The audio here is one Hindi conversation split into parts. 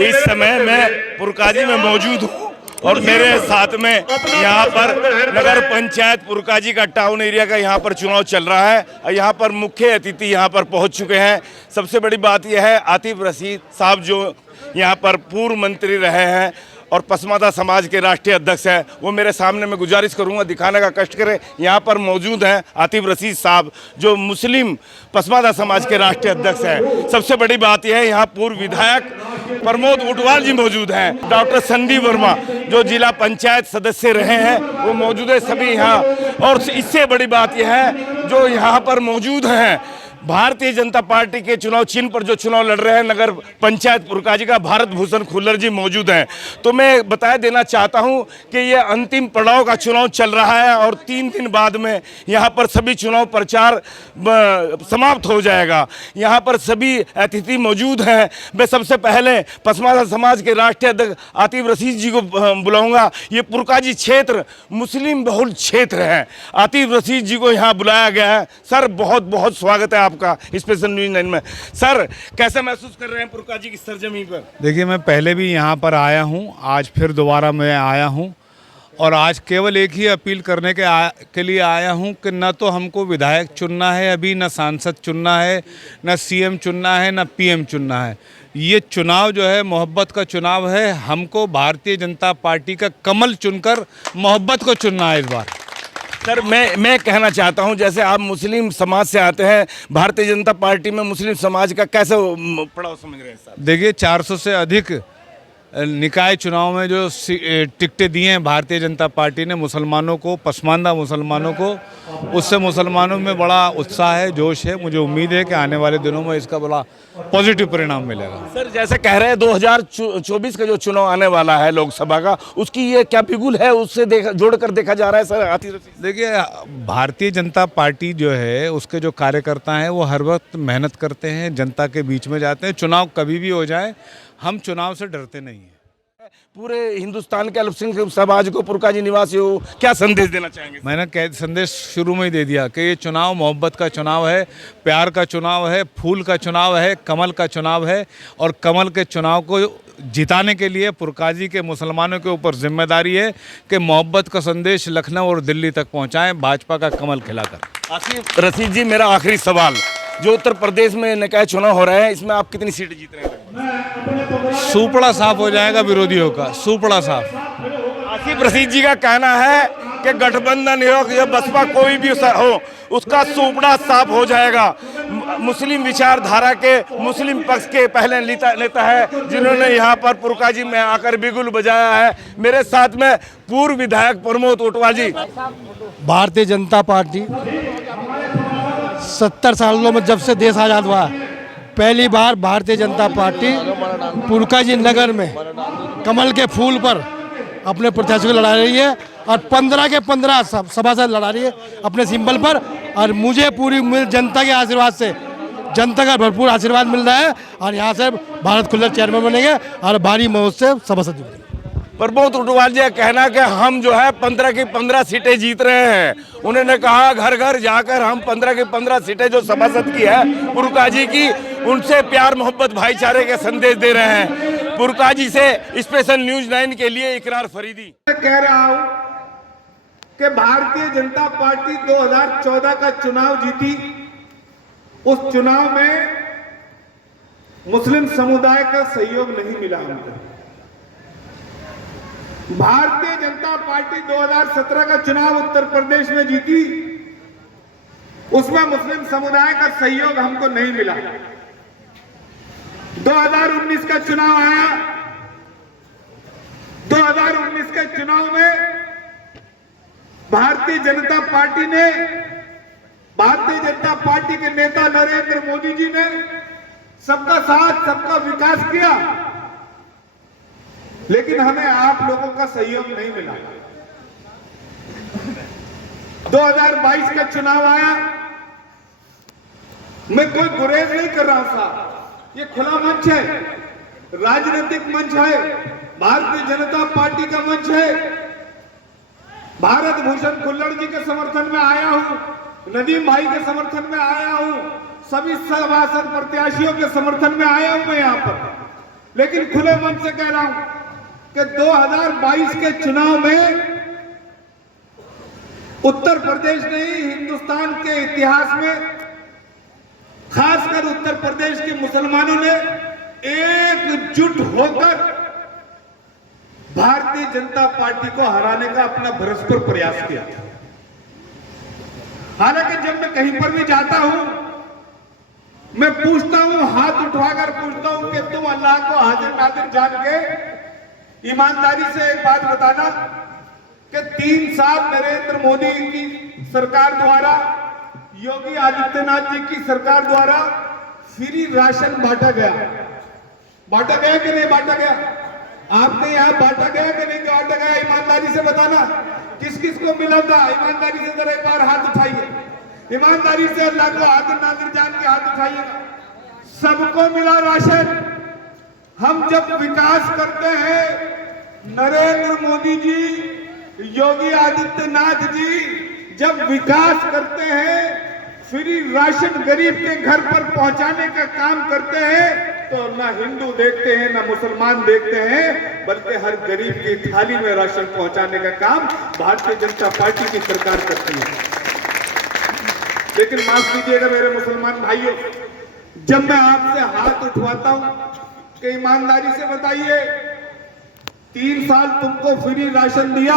इस समय मैं पुरकाजी में मौजूद हूँ और मेरे साथ में यहाँ पर नगर पंचायत पुरकाजी का टाउन एरिया का यहाँ पर चुनाव चल रहा है और यहाँ पर मुख्य अतिथि यहाँ पर पहुँच चुके हैं। सबसे बड़ी बात यह है, आतिफ रशीद साहब जो यहाँ पर पूर्व मंत्री रहे हैं और पसमादा समाज के राष्ट्रीय अध्यक्ष हैं, वो मेरे सामने मैं गुजारिश करूंगा दिखाने का कष्ट करें। यहाँ पर मौजूद हैं आतिफ रशीद साहब जो मुस्लिम पसमादा समाज के राष्ट्रीय अध्यक्ष हैं। सबसे बड़ी बात यह है, यहाँ पूर्व विधायक प्रमोद ऊंटवाल जी मौजूद हैं। डॉक्टर संदीप वर्मा जो जिला पंचायत सदस्य रहे हैं वो मौजूद है सभी यहाँ। और इससे बड़ी बात यह है जो यहाँ पर मौजूद हैं, भारतीय जनता पार्टी के चुनाव चिन्ह पर जो चुनाव लड़ रहे हैं नगर पंचायत पुरकाजी का भारत भूषण खुल्लर जी मौजूद हैं। तो मैं बता देना चाहता हूं कि ये अंतिम पड़ाव का चुनाव चल रहा है और 3 दिन बाद में यहां पर सभी चुनाव प्रचार समाप्त हो जाएगा। यहां पर सभी अतिथि मौजूद हैं। मैं सबसे पहले पसमादा समाज के राष्ट्रीय अध्यक्ष आतिफ रशीद जी को बुलाऊंगा। ये पुरकाजी क्षेत्र मुस्लिम बहुल क्षेत्र है। आतिफ रशीद जी को यहाँ बुलाया गया है। सर बहुत बहुत स्वागत है आपका स्पेशल न्यूज़ 9 में। सर कैसे महसूस कर रहे हैं पुरकाजी की सरजमी पर? देखिए, मैं पहले भी यहाँ पर आया हूँ, आज फिर दोबारा मैं आया हूँ और आज केवल एक ही अपील करने के लिए आया हूँ कि न तो हमको विधायक चुनना है अभी, न सांसद चुनना है, न सीएम चुनना है, न पीएम चुनना है। ये चुनाव जो है मोहब्बत का चुनाव है। हमको भारतीय जनता पार्टी का कमल चुनकर मोहब्बत को चुनना है इस बार। सर मैं कहना चाहता हूं, जैसे आप मुस्लिम समाज से आते हैं, भारतीय जनता पार्टी में मुस्लिम समाज का कैसे पड़ाव समझ रहे हैं सर? देखिए, 400 से अधिक निकाय चुनाव में जो टिकटें दी हैं भारतीय जनता पार्टी ने मुसलमानों को, पसमानदा मुसलमानों को, उससे मुसलमानों में बड़ा उत्साह है, जोश है। मुझे उम्मीद है कि आने वाले दिनों में इसका बड़ा पॉजिटिव परिणाम मिलेगा। सर जैसे कह रहे हैं 2024 का जो चुनाव आने वाला है लोकसभा का, उसकी ये क्या बिगुल है, उससे जोड़कर देखा जा रहा है सर आतिफ रशीद? देखिए, भारतीय जनता पार्टी जो है उसके जो कार्यकर्ता हैं वो हर वक्त मेहनत करते हैं, जनता के बीच में जाते हैं। चुनाव कभी भी हो जाए, हम चुनाव से डरते नहीं हैं। पूरे हिंदुस्तान के अल्पसंख्यक समाज को, पुरकाजी निवासियों को क्या संदेश देना चाहेंगे? मैंने संदेश शुरू में ही दे दिया कि ये चुनाव मोहब्बत का चुनाव है, प्यार का चुनाव है, फूल का चुनाव है, कमल का चुनाव है। और कमल के चुनाव को जिताने के लिए पुरकाजी के मुसलमानों के ऊपर जिम्मेदारी है कि मोहब्बत का संदेश लखनऊ और दिल्ली तक पहुँचाएँ भाजपा का कमल खिलाकर। आतिफ रशीद जी, मेरा आखिरी सवाल, जो उत्तर प्रदेश में निकाय चुनाव हो रहे हैं, इसमें आप कितनी सीटें जीत रहे हैं? सुपड़ा साफ हो जाएगा विरोधियों का, सुपड़ा साफ। आतिफ रशीद जी का कहना है कि गठबंधन हो या बसपा कोई भी हो, उसका सुपड़ा साफ हो जाएगा। मुस्लिम विचारधारा के, मुस्लिम पक्ष के पहले नेता है जिन्होंने यहाँ पर पुरकाजी में आकर बिगुल बजाया है। मेरे साथ में पूर्व विधायक प्रमोद ऊंटवाल जी। भारतीय जनता पार्टी 70 सालों में जब से देश आज़ाद हुआ, पहली बार भारतीय जनता पार्टी पुरकाजी नगर में कमल के फूल पर अपने प्रत्याशी को लड़ा रही है और 15 के 15 सभासद लड़ा रही है अपने सिंबल पर। और मुझे पूरी जनता के आशीर्वाद से, जनता का भरपूर आशीर्वाद मिल रहा है और यहाँ से भारत खुल्लर चेयरमैन बनेंगे और भारी मौत से सभासद जुड़ेंगे। प्रमोद ऊंटवाल जी का कहना कि हम जो है 15 की 15 सीटें जीत रहे हैं। उन्होंने कहा घर घर जाकर हम 15 की 15 सीटें जो सभासद की है पुरकाजी की, उनसे प्यार मोहब्बत भाईचारे के संदेश दे रहे हैं। पुरकाजी से स्पेशल न्यूज़ 9 के लिए इकरार फरीदी। मैं कह रहा हूं कि भारतीय जनता पार्टी 2014 का चुनाव जीती। उस चुनाव में मुस्लिम समुदाय का सहयोग नहीं मिला हमको। भारतीय जनता पार्टी 2017 का चुनाव उत्तर प्रदेश में जीती, उसमें मुस्लिम समुदाय का सहयोग हमको नहीं मिला। 2019 का चुनाव आया, 2019 के चुनाव में भारतीय जनता पार्टी के नेता नरेंद्र मोदी जी ने सबका साथ, सबका विकास किया, लेकिन हमें आप लोगों का सहयोग नहीं मिला। 2022 का चुनाव आया, मैं कोई गुरेज नहीं कर रहा हूं साहब, ये खुला मंच है, राजनीतिक मंच है, भारतीय जनता पार्टी का मंच है। भारत भूषण खुल्लर जी के समर्थन में आया हूं, नदीम भाई के समर्थन में आया हूं, सभी सभासद प्रत्याशियों के समर्थन में आया हूं मैं यहाँ पर। लेकिन खुले मन से कह रहा हूं कि 2022 के चुनाव में उत्तर प्रदेश नहीं, हिंदुस्तान के इतिहास में खासकर उत्तर प्रदेश के मुसलमानों ने एकजुट होकर भारतीय जनता पार्टी को हराने का अपना भरसभर प्रयास किया। हालांकि जब मैं कहीं पर भी जाता हूं, मैं पूछता हूं, हाथ उठाकर पूछता हूं कि तुम अल्लाह को हाजिर नाजिर जान के ईमानदारी से एक बात बताना कि 3 साल नरेंद्र मोदी की सरकार द्वारा, योगी आदित्यनाथ जी की सरकार द्वारा फ्री राशन बांटा गया कि नहीं बांटा गया? आपने यहां बांटा गया कि नहीं बांटा गया? ईमानदारी से बताना, किस किस को मिला था? ईमानदारी से जरा एक बार हाथ उठाइए, ईमानदारी से अल्लाह को हाजिर नाजिर जान के हाथ उठाइएगा। सबको मिला राशन। हम जब विकास करते हैं, नरेंद्र मोदी जी, योगी आदित्यनाथ जी जब विकास करते हैं, फ्री राशन गरीब के घर पर पहुंचाने का काम करते हैं, तो ना हिंदू देखते हैं ना मुसलमान देखते हैं, बल्कि हर गरीब की थाली में राशन पहुंचाने का काम भारतीय जनता पार्टी की सरकार करती है। लेकिन माफ कीजिएगा मेरे मुसलमान भाइयों, जब मैं आपसे हाथ उठवाता हूं कि ईमानदारी से बताइए, 3 साल तुमको फ्री राशन दिया,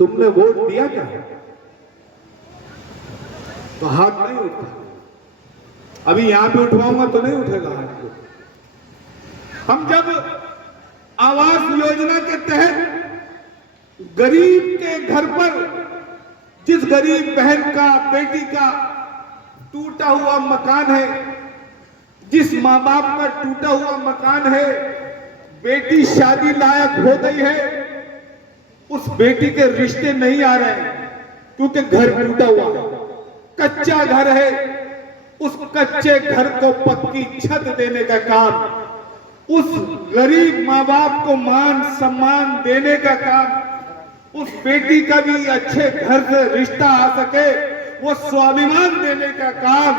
तुमने वोट दिया क्या? तो हाथ नहीं उठा। अभी यहां पे उठवाऊंगा तो नहीं उठेगा हाथ। हम जब आवास योजना के तहत गरीब के घर पर, जिस गरीब बहन का, बेटी का टूटा हुआ मकान है, जिस मां बाप का टूटा हुआ मकान है, बेटी शादी लायक हो गई है, उस बेटी के रिश्ते नहीं आ रहे हैं क्योंकि घर टूटा हुआ है, कच्चा घर है, उस कच्चे घर को पक्की छत देने का काम, उस गरीब माँ बाप को मान सम्मान देने का काम, उस बेटी का भी अच्छे घर से रिश्ता आ सके, वो स्वाभिमान देने का काम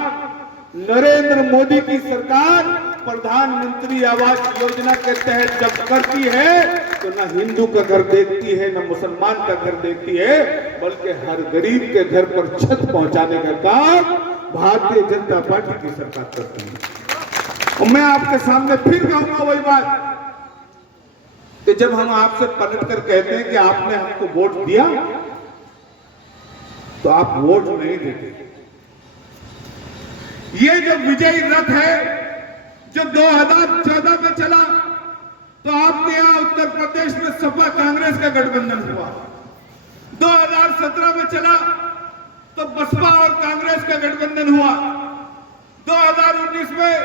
नरेंद्र मोदी की सरकार प्रधानमंत्री आवास योजना के तहत जब करती है, तो ना हिंदू का घर देखती है, ना मुसलमान का घर देखती है, बल्कि हर गरीब के घर पर छत पहुंचाने का काम भारतीय जनता पार्टी की सरकार करती है। और मैं आपके सामने फिर कहूंगा वही बात कि जब हम आपसे पलट कर कहते हैं कि आपने हमको वोट दिया, तो आप वोट नहीं देते। ये जो विजयी रथ है जो 2014 में चला, तो आपके यहां उत्तर प्रदेश में सपा कांग्रेस का गठबंधन हुआ। 2017 में चला तो बसपा और कांग्रेस का गठबंधन हुआ। 2019 में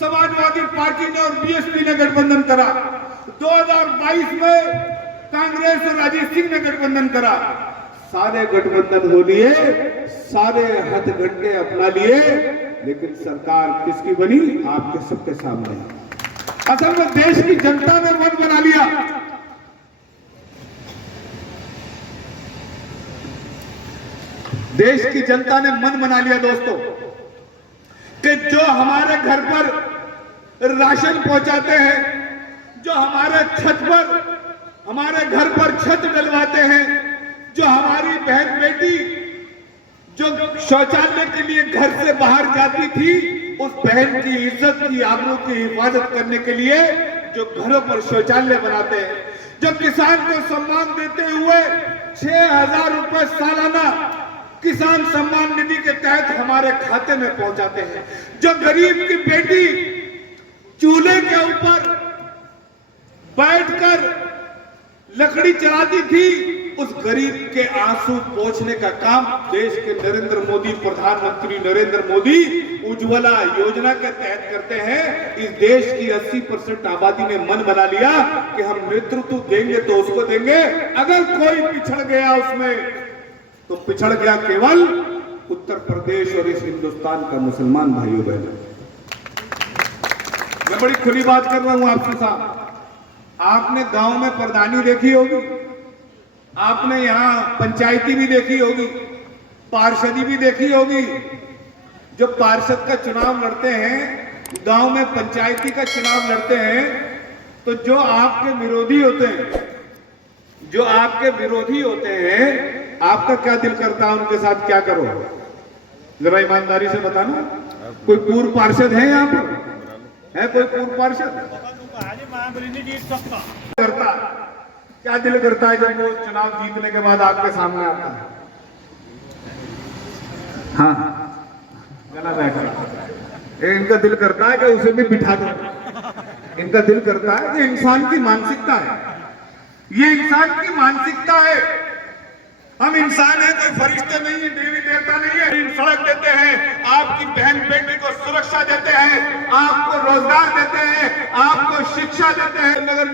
समाजवादी पार्टी ने और बीएसपी ने गठबंधन करा। 2022 में कांग्रेस और राजीव सिंह ने गठबंधन करा। सारे गठबंधन हो लिए, सारे हथकंडे अपना लिए, लेकिन सरकार किसकी बनी? आपके सबके सामने। असल में देश की जनता ने मन बना लिया। देश की जनता ने मन बना लिया दोस्तों कि जो हमारे घर पर राशन पहुंचाते हैं, जो हमारे छत पर, हमारे घर पर छत डलवाते हैं, जो हमारी बहन बेटी जो शौचालय के लिए घर से बाहर जाती थी, उस बहन की इज्जत की, आबरू की हिफाजत करने के लिए जो घरों पर शौचालय बनाते हैं, जो किसान को सम्मान देते हुए 6,000 रुपए सालाना किसान सम्मान निधि के तहत हमारे खाते में पहुंचाते हैं, जो गरीब की बेटी चूल्हे के ऊपर बैठकर लकड़ी चलाती थी, उस गरीब के आंसू पोंछने का काम देश के नरेंद्र मोदी, प्रधानमंत्री नरेंद्र मोदी उज्ज्वला योजना के तहत करते हैं। इस देश की 80% आबादी ने मन बना लिया कि हम नेतृत्व देंगे तो उसको देंगे, अगर कोई पिछड़ गया उसमें तो पिछड़ गया केवल उत्तर प्रदेश और इस हिंदुस्तान का मुसलमान भाइयों बहनों। मैं बड़ी खुली बात कर रहा हूं आपके साथ। आपने गांव में प्रधानी देखी होगी, आपने यहां पंचायती भी देखी होगी, पार्षदी भी देखी होगी। जो पार्षद का चुनाव लड़ते हैं गांव में पंचायती का चुनाव लड़ते हैं तो जो आपके विरोधी होते हैं, आपका क्या दिल करता है उनके साथ क्या करो? जरा ईमानदारी से बताना। कोई पूर्व पार्षद है यहाँ पर? है कोई पूर्व पार्षद? करता क्या दिल करता है जब वो चुनाव जीतने के बाद आपके सामने आता है? हाँ, गला बैठ रहा। इनका दिल करता है कि उसे भी बिठा दो। इनका दिल करता है कि इंसान की मानसिकता है, ये इंसान की मानसिकता है। हम इंसान हैं, कोई फरिश्ते नहीं है, देवी देवता नहीं है। सड़क देते हैं, आपकी बहन बेटी को सुरक्षा देते हैं, आपको रोजगार देते हैं, आपको शिक्षा देते हैं। नगर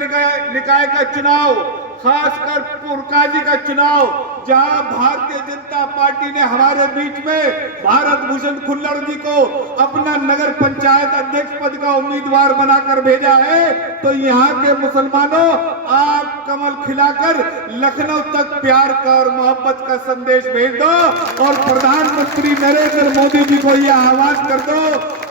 निकाय का चुनाव, खासकर पुरकाजी का चुनाव, जहां भारतीय जनता पार्टी ने हमारे बीच में भारत भूषण खुल्लड़ जी को अपना नगर पंचायत अध्यक्ष पद का उम्मीदवार बनाकर भेजा है, तो यहाँ के मुसलमानों, आप कमल खिलाकर लखनऊ तक प्यार का और मोहब्बत का संदेश भेज दो और प्रधानमंत्री नरेंद्र मोदी जी को यह आह्वान कर दो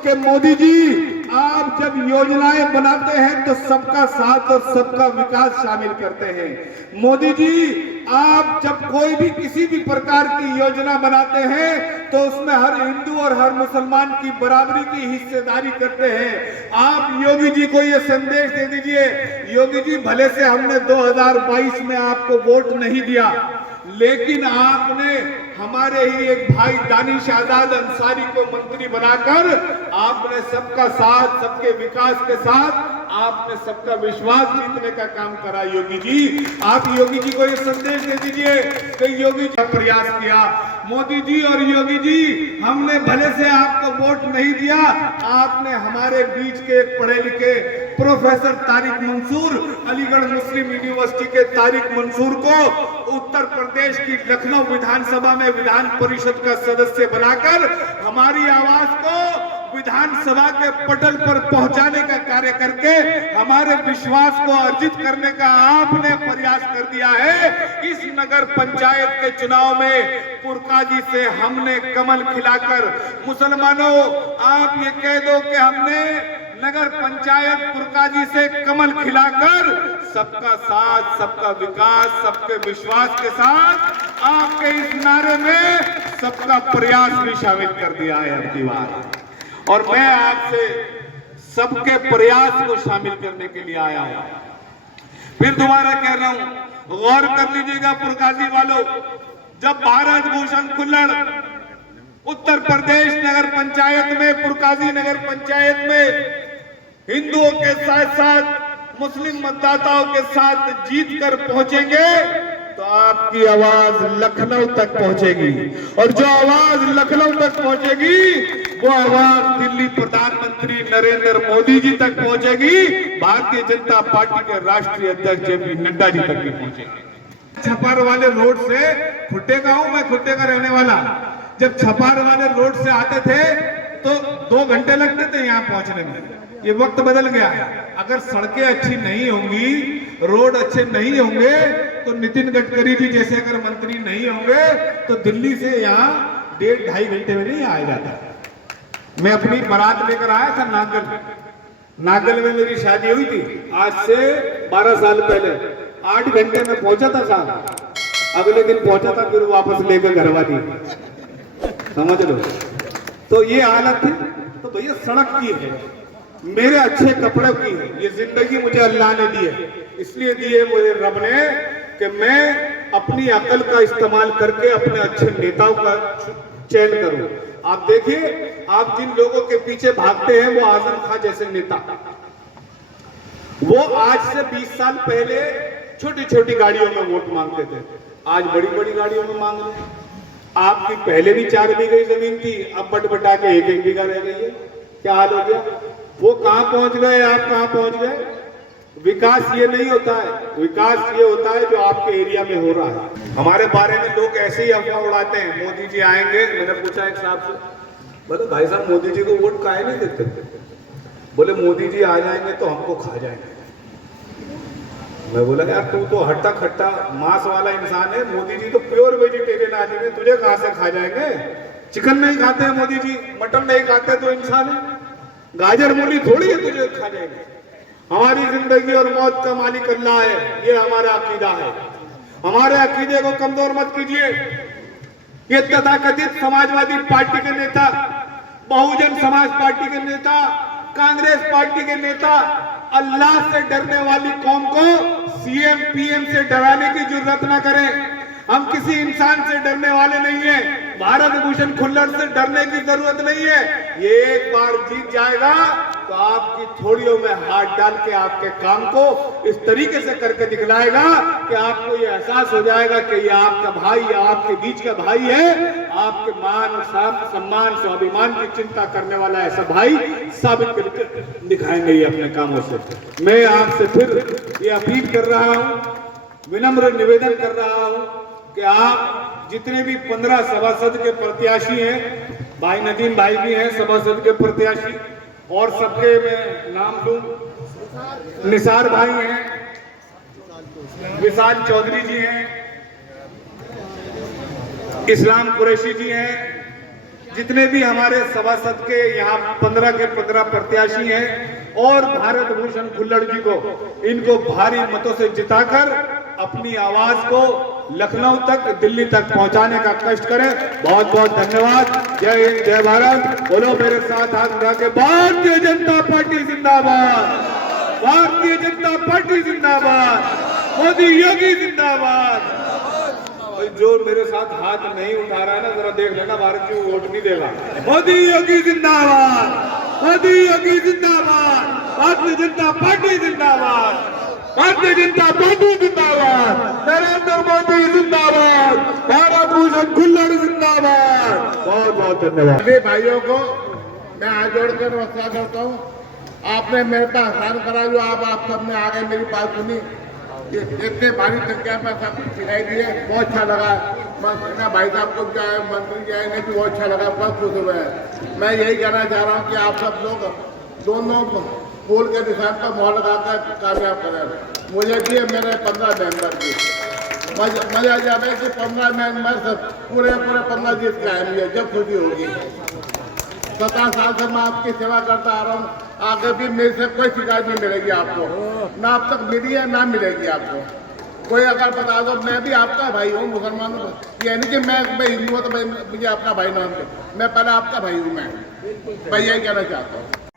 कि मोदी जी, आप जब योजनाएं बनाते हैं तो सबका साथ और सबका विकास शामिल करते हैं। मोदी जी, आप जब कोई भी किसी भी प्रकार की योजना बनाते हैं तो उसमें हर हिंदू और हर मुसलमान की बराबरी की हिस्सेदारी करते हैं। आप योगी जी को ये संदेश दे दीजिए, योगी जी, भले से हमने 2022 में आपको वोट नहीं दिया, लेकिन आपने हमारे ही एक भाई दानिश आजाद अंसारी को मंत्री बनाकर आपने सबका साथ, सबके विकास के साथ आपने सबका विश्वास जीतने का काम करा। योगी जी, आप योगी जी को ये संदेश दे दीजिए कि योगी जी का प्रयास किया। मोदी जी और योगी जी, हमने भले से आपको वोट नहीं दिया, आपने हमारे बीच के एक पढ़े लिखे प्रोफेसर तारिक मंसूर, अलीगढ़ मुस्लिम यूनिवर्सिटी के तारिक मंसूर को उत्तर प्रदेश की लखनऊ विधानसभा में विधान परिषद का सदस्य बनाकर हमारी आवाज को विधानसभा के पटल पर पहुंचाने का कार्य करके हमारे विश्वास को अर्जित करने का आपने प्रयास कर दिया है। इस नगर पंचायत के चुनाव में पुरकाजी से हमने कमल खिलाकर, मुसलमानों, आप ये कह दो कि हमने नगर पंचायत पुरकाजी से कमल खिलाकर सबका साथ, सबका विकास, सबके विश्वास के साथ आपके इस नारे में सबका प्रयास भी शामिल कर दिया है अब की बार। और मैं आपसे सबके प्रयास को शामिल करने के लिए आया हूं। फिर दोबारा कह रहा हूं, गौर कर लीजिएगा पुरकाजी वालों, जब भारत भूषण खुल्लड़ उत्तर प्रदेश नगर पंचायत में, पुरकाजी नगर पंचायत में हिंदुओं के साथ साथ मुस्लिम मतदाताओं के साथ जीत कर पहुंचेंगे तो आपकी आवाज लखनऊ तक पहुंचेगी, और जो आवाज लखनऊ तक पहुंचेगी वो आवाज दिल्ली प्रधानमंत्री नरेंद्र मोदी जी तक पहुंचेगी, भारतीय जनता पार्टी के राष्ट्रीय अध्यक्ष जेपी नड्डा जी तक भी पहुंचेगी। छपार वाले रोड से, खुट्टे का हूं मैं, खुट्टे का रहने वाला, जब छपार वाले रोड से आते थे तो 2 घंटे लगते थे यहाँ पहुंचने में। ये वक्त बदल गया है। अगर सड़कें अच्छी नहीं होंगी, रोड अच्छे नहीं होंगे, तो नितिन गडकरी जी जैसे अगर मंत्री नहीं होंगे तो दिल्ली से यहाँ 1.5-2 घंटे में नहीं आया जाता। मैं अपनी बारात लेकर आया था नागल में मेरी शादी हुई थी आज से 12 साल पहले। 8 घंटे में पहुंचा था साहब, अगले दिन पहुंचा था, फिर वापस लेकर घर वाली, समझ लो। तो ये हालत थी। तो भैया सड़क की है, मेरे अच्छे कपड़ों की है, ये जिंदगी मुझे अल्लाह ने दी है, इसलिए दी है मुझे रब ने कि मैं अपनी अकल का इस्तेमाल करके अपने अच्छे नेताओं का चयन करूं। आप देखिए, आप जिन लोगों के पीछे भागते हैं वो आजम खां जैसे नेता, वो आज से 20 साल पहले छोटी छोटी गाड़ियों में वोट मांगते थे, आज बड़ी बड़ी गाड़ियों में मांग रहे हैं। आपकी पहले भी 4 बीघे जमीन थी, अब बट-बटा के 1-1 बीघा रह गई है। क्या हाल हो गया? वो कहां पहुंच गए, आप कहां पहुंच गए? विकास ये नहीं होता है, विकास ये होता है जो आपके एरिया में हो रहा है। हमारे बारे में लोग ऐसे ही अफवाह उड़ाते हैं, मोदी जी आएंगे। मैंने पूछा एक साहब से, बोले भाई साहब मोदी जी को वोट काहे नहीं देते? बोले मोदी जी आ जाएंगे तो हमको खा जाएंगे। मैं बोला यार तू तो हट्टा खट्टा मांस वाला इंसान है, मोदी जी तो प्योर वेजिटेरियन आदमी है, तुझे कहां से खा जाएंगे? चिकन नहीं खाते हैं मोदी जी, मटन नहीं खाते तो इंसान है। गाजर मूली थोड़ी है तुझे खाने में। हमारी जिंदगी और मौत का मालिक अल्लाह है, ये हमारा अकीदा है। हमारे अकीदे को कमजोर मत कीजिए। ये तथाकथित समाजवादी पार्टी के नेता, बहुजन समाज पार्टी के नेता, कांग्रेस पार्टी के नेता अल्लाह से डरने वाली कौम को सीएम पीएम से डराने की जरूरत ना करें। हम किसी इंसान से डरने वाले नहीं है। भारत भूषण खुल्लर से डरने की जरूरत नहीं है। ये एक बार जीत जाएगा तो आपकी थोड़ियों में हाथ डाल के आपके काम को इस तरीके से करके दिखलाएगा कि आपको ये एहसास हो जाएगा कि ये आपका भाई या आपके बीच का भाई है। आपके मान और सम्मान स्वाभिमान की चिंता करने वाला ऐसा भाई साबित करके दिखाएंगे ये अपने कामों से। मैं आपसे फिर ये अपील कर रहा हूं, विनम्र निवेदन कर रहा हूं कि आप जितने भी 15 सभासद के प्रत्याशी हैं, भाई नदीम भाई भी हैं सभासद के प्रत्याशी, और सबके मैं नाम लूं, निसार भाई हैं, विशाल चौधरी जी हैं, इस्लाम कुरैशी जी हैं, जितने भी हमारे सभासद के यहाँ 15 के 15 प्रत्याशी हैं, और भारत भूषण खुल्लर जी को, इनको भारी मतों से जिताकर अपनी आवाज को लखनऊ तक, दिल्ली तक पहुंचाने का कष्ट करें। बहुत बहुत धन्यवाद। जय हिंद, जय भारत। बोलो मेरे साथ हाथ उठा के भारतीय जनता पार्टी जिंदाबाद, भारतीय जनता पार्टी जिंदाबाद, मोदी योगी जिंदाबाद। जो मेरे साथ हाथ नहीं उठा रहा है ना, जरा देख लेना, भारत जी वोट नहीं देगा। मोदी योगी जिंदाबाद, मोदी योगी जिंदाबाद, भारतीय जनता पार्टी जिंदाबाद, भारतीय जनता पार्टी जिंदाबाद, नरेंद्र मोदी जिंदाबाद, भारत भूषण खुल्लर जिंदाबाद। बहुत बहुत धन्यवाद। सभी भाइयों को मैं हाथ जोड़कर नमस्कार करता हूँ। आपने मेरे पे आसान करा, जो आप सबने आगे मेरी बात सुनी, इतने भारी संख्या में सब कुछ सिखाई दिए, बहुत अच्छा लगा। बस भाई साहब को क्या है, मंत्री जी आए नहीं, तो बहुत अच्छा लगा, बहुत खुश हुए हैं। मैं यही कहना चाह रहा हूँ कि आप सब लोग दोनों फूल के निशान पर मोहर लगाकर कामयाब करें। मुझे भी मेरे 15 मेंबर की मजा जब है कि 15 मेंबर पूरे 15 जीत के आए, मुझे जब खुशी होगी। 17 साल से मैं आपकी सेवा करता आ रहा हूँ, आगे भी मेरे से कोई शिकायत नहीं मिलेगी आपको, ना अब तक मिली है ना मिलेगी आपको। कोई अगर बता दो, मैं भी आपका भाई हूँ, मुसलमानों का ये नहीं कि मैं हिंदू हूँ तो मुझे अपना भाई मान दो, मैं पहले आपका भाई हूँ। मैं यही कहना चाहता हूँ।